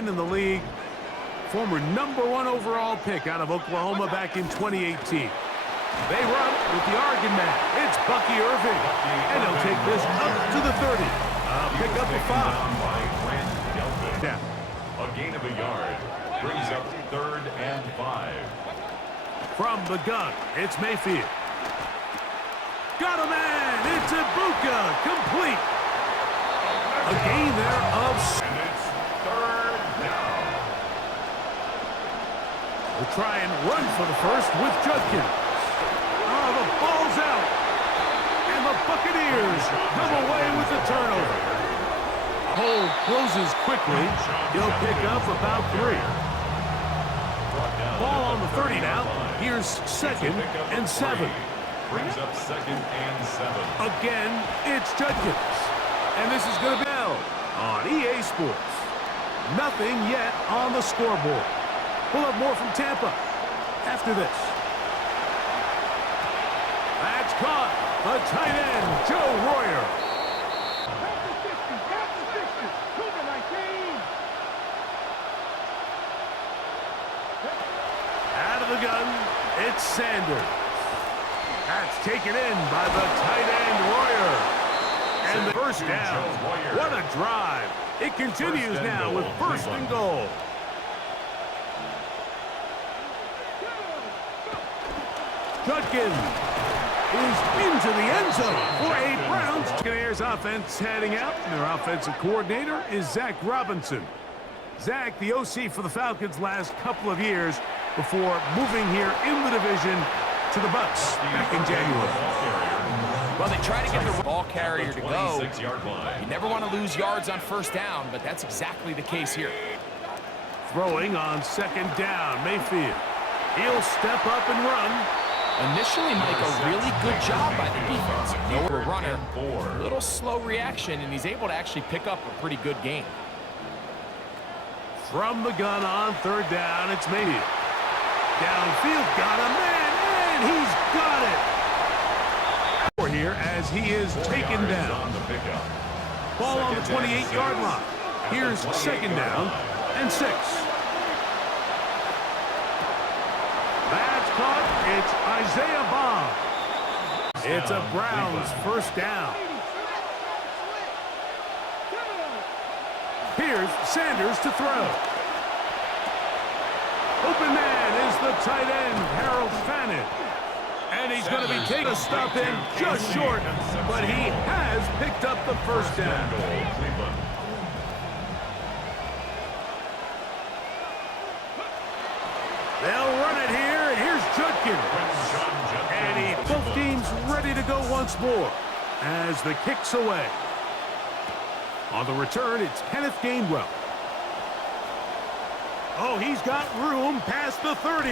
line in the league. Former #1 overall pick out of Oklahoma back in 2018. They run with the Oregon man. It's Bucky Irving. And he'll take this up to the 30. Pick up a 5. Yeah. A gain of a yard. Brings up 3rd and 5. From the gun, it's Mayfield. Got a man. It's Ibuka. Complete. A gain there of... And it's 3rd down. We'll try and run for the first with Judkins. Oh, the ball's out. And the Buccaneers come away with the turnover. Hold closes quickly. He'll pick up about 3. Ball on the 30 now. Here's 2nd and 7. Brings up 2nd and 7. Again, it's Judkins. And this is going to be on EA Sports. Nothing yet on the scoreboard. We'll have more from Tampa after this. That's caught. The tight end, Joe Royer. Out of the gun, it's Sanders. That's taken in by the tight end, Royer. And the first down. What a drive. It continues now with 1st and goal. Judkins is into the end zone for a Browns. Buccaneers offense heading out. Their offensive coordinator is Zach Robinson. Zach, the OC for the Falcons last couple of years before moving here in the division to the Bucs back in January. Well, they try to get the ball carrier to go. You never want to lose yards on 1st down, but that's exactly the case here. Throwing on 2nd down, Mayfield. He'll step up and run. Initially, Mike, a really good job by the defense. Nowhere runner, a little slow reaction, and he's able to actually pick up a pretty good gain. From the gun on 3rd down, it's Mayfield. Downfield, got a man, and he's got it. Here as he is taken down. Ball on the 28-yard line. Here's 2nd down and 6. That's caught. It's Isaiah Bond. It's a Browns 1st down. Here's Sanders to throw. Open man is the tight end, Harold Fannin. And he's going to be taking a stop in just short, but he has picked up the 1st down. They'll run it here, and here's Judkins. And both teams ready to go once more as the kick's away. On the return, it's Kenneth Gainwell. Oh, he's got room past the 30.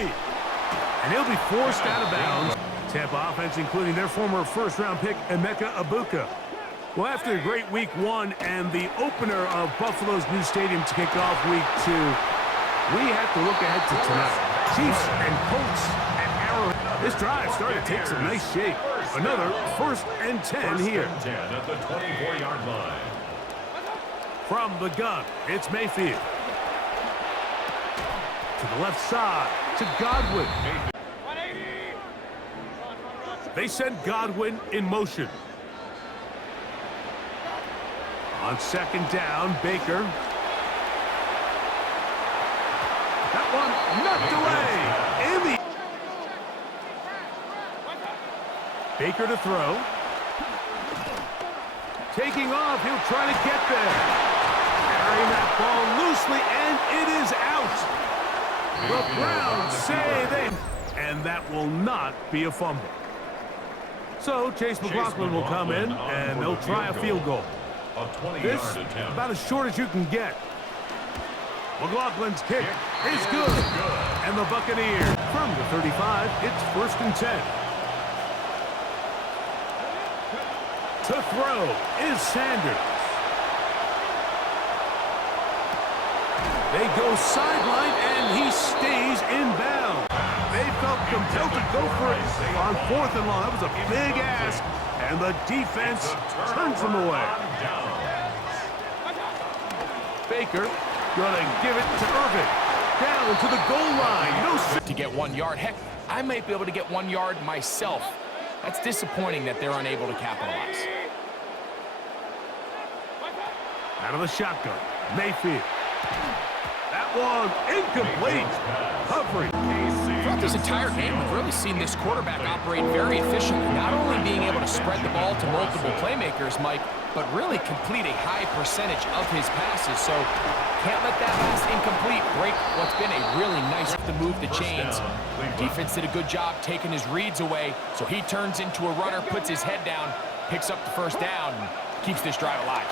And he'll be forced out of bounds. Tampa offense, including their former 1st-round pick, Emeka Ibuka. Well, after a great Week 1 and the opener of Buffalo's new stadium to kick off Week 2, we have to look ahead to tonight. Chiefs and Colts and Arrowhead. This drive started to take some nice shape. Another 1st and 10 here. 10 at the 24-yard line. From the gun, it's Mayfield. To the left side, to Godwin. They send Godwin in motion. On 2nd down, Baker. That one knocked away. Baker to throw. Taking off, he'll try to get there. Carrying that ball loosely, and it is out. The Browns say they... And that will not be a fumble. So Chase McLaughlin will come in, and they'll try a field goal. This, about as short as you can get. McLaughlin's kick is good. And the Buccaneers, from the 35, it's 1st and 10. To throw is Sanders. They go sideline, and he stays inbound. They felt compelled to go for it on 4th and long. That was a big ask, and the defense turns them away. Baker Gonna give it to Irvin. Down to the goal line. No. To get 1 yard. Heck, I might be able to get 1 yard myself. That's disappointing that they're unable to capitalize. Out of the shotgun. Mayfield. That one incomplete. Coverage. Throughout this entire game, we've really seen this quarterback operate very efficiently, not only being able to spread the ball to multiple playmakers, Mike, but really complete a high percentage of his passes. So can't let that last incomplete break what's been a really nice to move the chains. Defense did a good job taking his reads away, so he turns into a runner, puts his head down, picks up the first down, and keeps this drive alive.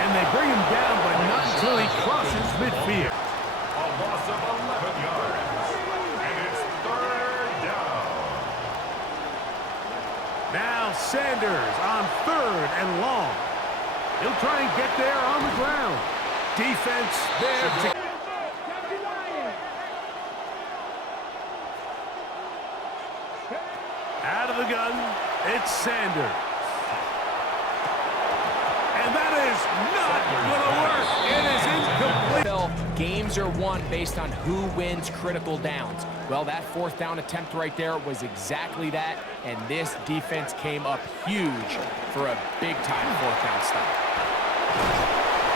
And they bring him down, but not until he crosses midfield. A loss of 11 yards. And it's 3rd down. Now Sanders on 3rd and long. He'll try and get there on the ground. Defense there to... Out of the gun, it's Sanders. And that is not going to work. It is incomplete. Games are won based on who wins critical downs. Well, that 4th down attempt right there was exactly that, and this defense came up huge for a big-time 4th down stop.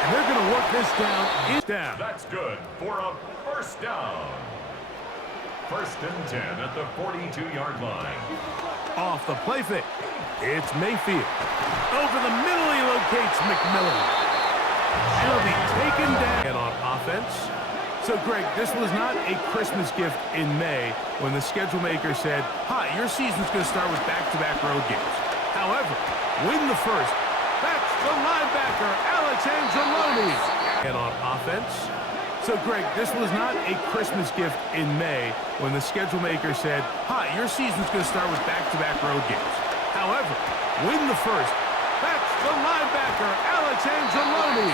And they're going to work this down. That's good for a first down. 1st and 10 at the 42-yard line. Off the play fake. It's Mayfield. Over the middle, he locates McMillan. He'll be taken down. And on offense. So, Greg, this was not a Christmas gift in May when the schedule maker said, hi, your season's going to start with back-to-back road games. However, win the first. That's the linebacker, Alex Angeloni. And on offense. So, Greg, this was not a Christmas gift in May when the schedule maker said, hi, your season's going to start with back-to-back road games. However, win the first. That's the linebacker, Alex Angeloni.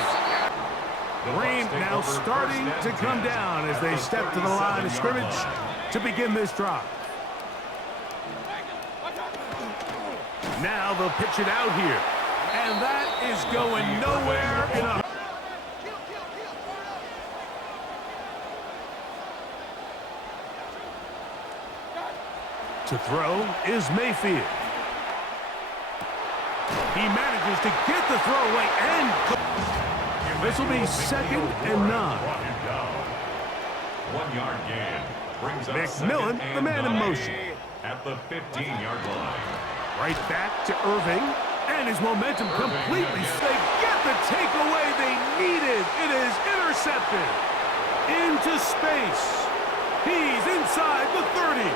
The rain now starting to come down as they step to the line of scrimmage to begin this drive. Now they'll pitch it out here. And that is going nowhere in a... To throw is Mayfield. He manages to get the throw away, and this will be 2nd and 9. 1 yard gain brings up McMillan, the man in motion. At the 15-yard line. Right back to Irving, and his momentum completely. They get the takeaway they needed. It is intercepted. Into space. He's inside the 30.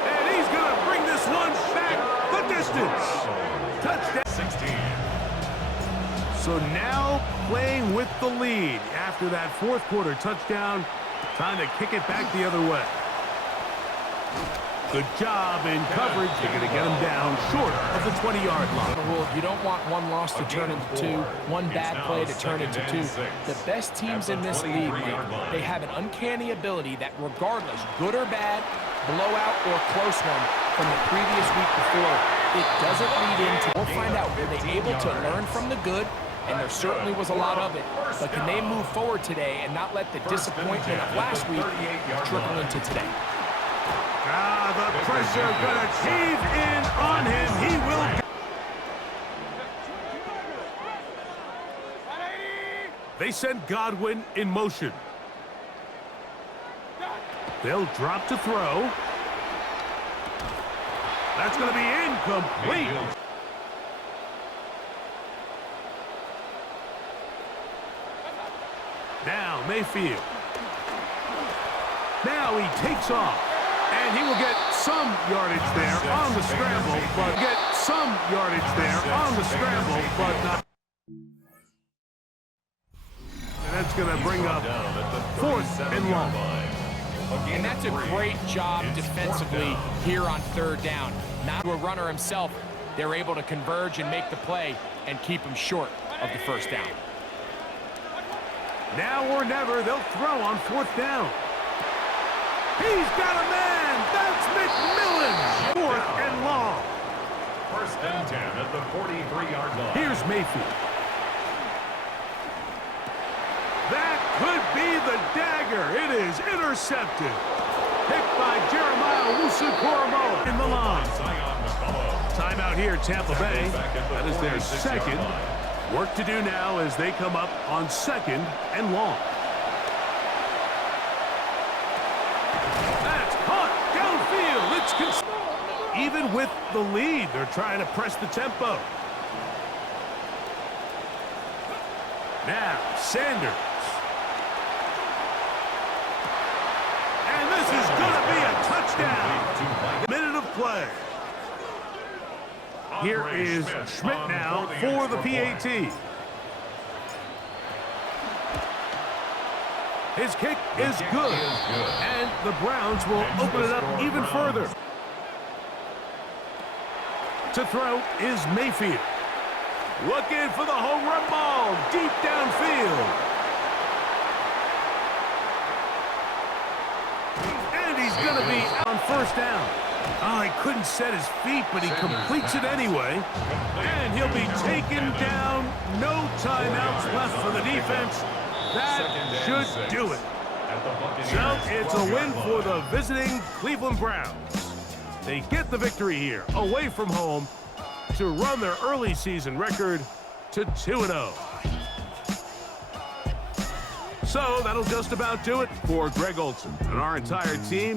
And he's going to bring this one back the distance. Touchdown. 16. So now playing with the lead after that 4th quarter touchdown. Trying to kick it back the other way. Good job in coverage. They're going to get him down short of the 20-yard line. You don't want one loss to turn into 2, one bad play to turn into 2. The best teams in this league, Mike, they have an uncanny ability that regardless, good or bad, blowout or close one from the previous week before, it doesn't lead into. We'll find out, were they able to learn from the good? And there certainly was a lot of it. But can they move forward today and not let the disappointment of last week trickle into today? The pressure gonna cave in on him. He will. They send Godwin in motion. They'll drop to throw. That's going to be incomplete. Now Mayfield. Now he takes off. And he will get some yardage there on the scramble, but not. And that's going to bring up 4th and long. And that's a great job defensively here on 3rd down. Not to a runner himself, they're able to converge and make the play and keep him short of the 1st down. Now or never, they'll throw on 4th down. He's got a man. That's McMillan. 4th and long. 1st and 10 at the 43-yard line. Here's Mayfield. be the dagger. It is intercepted. Picked by Jeremiah Wusu-Koromoa in the line. Timeout here, Tampa Bay. That is their second. Work to do now as they come up on 2nd and long. That's caught downfield. It's even with the lead, they're trying to press the tempo. Now, Sanders. And this is going to be a touchdown. Minute of play. Here is Schmidt now for the PAT. His kick is good. And the Browns will open it up even further. To throw is Mayfield. Looking for the home run ball deep downfield. And he's going to be on 1st down. Oh, he couldn't set his feet, but he completes it anyway. And he'll be taken down. No timeouts left for the defense. That should do it. So it's a win for the visiting Cleveland Browns. They get the victory here, away from home, to run their early season record to 2-0. So that'll just about do it for Greg Olson and our entire team.